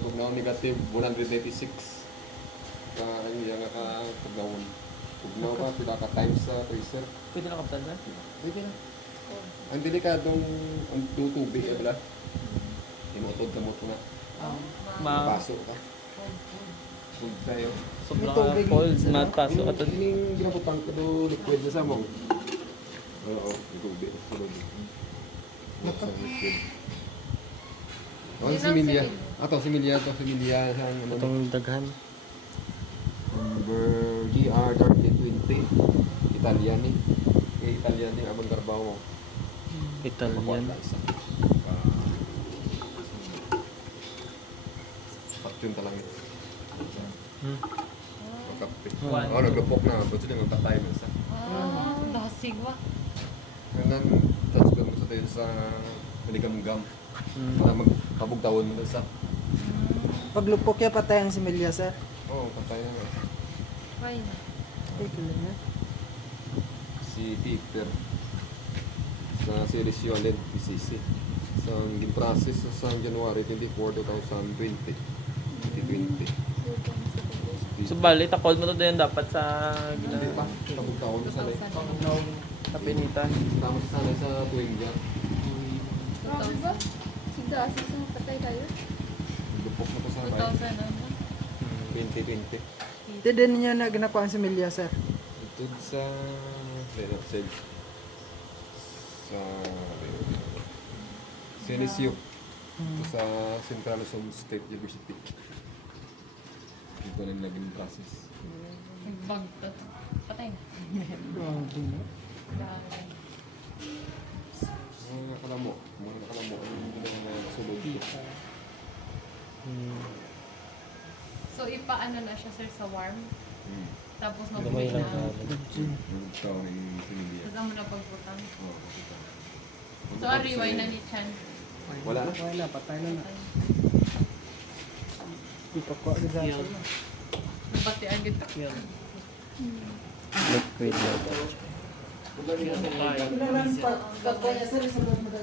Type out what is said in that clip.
tugnaw negative 196. Yung nga tugnawon. Tugnaw ba? Pila ka times sa tracer. Pwede na kapitan ba? Pwede na. Ang delikadong ang tubig eh bala. Imutod ka mo ito na. Paso ka. Huwag tayo. Sobrang cold. Matpaso at Yung ginaputang ka do liquid na sa mong. Oo, yung tubig. Sa liquid. Si Milia. Ato, si Milia. itong daghan. Number GR3020. Italian eh. Italian eh. Abang garbaw mo. Italian. Patyon talang ito. Magkape. One. Naglupok na. Ba't sila magpatay mo isa? Dasig ba? And then, transfer mo sa tayo sa maligam-gam. Para magpabugtawon mo sa. Paglupok ya patayan si Melia, sir. Oo, patay na. Try na. Ay, kulang na. Si Peter. Sa series ULED PCC. Sa gin-process sa January 24, 2020. 2020. So bali, takol mo to din dapat sa Hindi pa. Pabugtawon mo sa lay. kapinitan. Tama sa sanay sa tuwing dyan. Grabe ba? Sigda, sa patay tayo. Lupok na po sa lay. 2,000 ano? 2020. Ito din niyo na ginakuha si Melia, sir. Ito sa Leonard Sage. Sa Senesio. Ito sa Central Luzon State University. Ito na yung naging process. Nagbag to. Patay na. Grabe na. Grabe. Mga nakalamo. Ang mga sulog. So ipaano na siya sir sa warm? Tapos Gamay mabuhay lang na. Ito yung pinili. Tapos ang muna pagbutang. Oo. So ariway na ni Chan. Wala na. Wala, patay na na. Ipakuha ka dyan. Nabatian dito. Liquid na. Kailangan pa, sir, sa mga